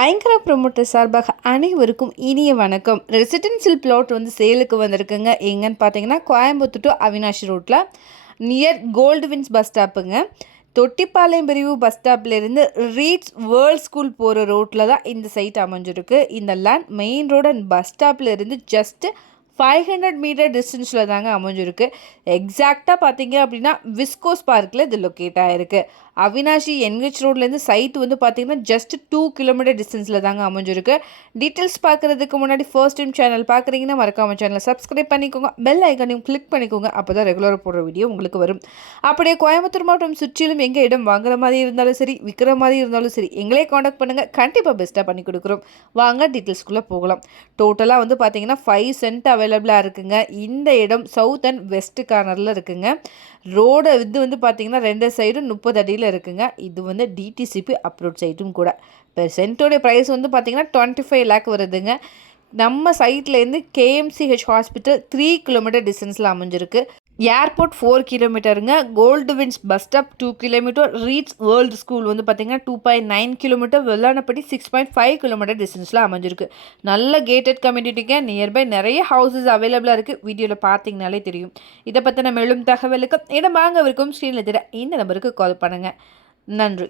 ஐங்கரா promoter சார்பாக அனைவருக்கும் இனிய வணக்கம். ரெசிடென்சியல் பிளாட் வந்து சேலுக்கு வந்திருக்குங்க. எங்கன்னு பார்த்தீங்கன்னா கோயம்புத்தூர் டு அவினாஷி ரோட்டில் நியர் கோல்டு வின்ஸ் பஸ் ஸ்டாப்புங்க தொட்டிப்பாளையம் பிரிவு பஸ் ஸ்டாப்லேருந்து ரீட்ஸ் வேர்ல்ட் ஸ்கூல் போகிற ரோட்டில் தான் இந்த சைட் அமைஞ்சிருக்கு. இந்த land main road and bus ஸ்டாப்லேருந்து just five hundred metre டிஸ்டன்ஸில் தாங்க அமைஞ்சிருக்கு. எக்ஸாக்டாக பார்த்தீங்க அப்படின்னா விஸ்கோஸ் பார்க்கில் இது லொக்கேட் ஆகிருக்கு அவினாஷி என்ஹெச் ரோட்லேருந்து சைட் வந்து பார்த்தீங்கன்னா ஜஸ்ட் டூ கிலோமீட்டர் டிஸ்டன்ஸில் தாங்க அமைஞ்சிருக்கு. டீட்டெயில்ஸ் பார்க்குறதுக்கு முன்னாடி ஃபர்ஸ்ட் டைம் சேனல் பார்க்குறீங்கன்னா மறக்காமல் சேனலை சப்ஸ்கிரைப் பண்ணிக்கோங்க. பெல் ஐக்கானையும் கிளிக் பண்ணிக்கோங்க. அப்போ தான் ரெகுலராக போடுற வீடியோ உங்களுக்கு வரும். அப்படியே கோயம்புத்தூர் மாவட்டம் சுற்றிலும் எங்கே இடம் வாங்குற மாதிரி இருந்தாலும் சரி விற்கிற மாதிரி இருந்தாலும் சரி எங்களே காண்டாக்ட் பண்ணுங்கள் கண்டிப்பாக பெஸ்ட்டாக பண்ணி கொடுக்குறோம். வாங்க டீட்டெயில்ஸ்குள்ளே போகலாம். டோட்டலாக வந்து பார்த்தீங்கன்னா ஃபைவ் சென்ட் அவைலபிளாக இருக்குங்க. இந்த இடம் சவுத் அண்ட் வெஸ்ட் கார்னரில் இருக்குங்க. ரோடு இது வந்து பார்த்தீங்கன்னா ரெண்டு சைடும் முப்பது அடியில் இருக்குங்க. இது வந்து டிடிசிபி அப்ரோட் சைட்டும் கூட. இப்போ சென்ட்டோடைய ப்ரைஸ் வந்து பார்த்தீங்கன்னா டுவெண்ட்டி ஃபைவ் லேக் வருதுங்க. நம்ம சைட்லேருந்து கேஎம்சிஹெச் ஹாஸ்பிட்டல் த்ரீ கிலோமீட்டர் டிஸ்டன்ஸில் அமைஞ்சிருக்கு. Airport four கிலோமீட்டருங்க Gold Wins bus stop two kilometer Reeds World School வந்து பார்த்தீங்கன்னா two point nine kilometer Vellanaipatti six point five kilometer டிஸ்டன்ஸில் அமைஞ்சிருக்கு. நல்ல கேட்டட் கம்யூனிட்டிக்கு நியர்பை நிறைய ஹவுசஸ் அவைலபிளாக இருக்குது வீடியோவில் பார்த்தீங்கனாலே தெரியும். இதை பற்றின மேலும் தகவலுக்கு இடம் வாங்கவிருக்கும் ஸ்க்ரீனில் தெரிய இந்த நம்பருக்கு கால் பண்ணுங்கள் நன்றி.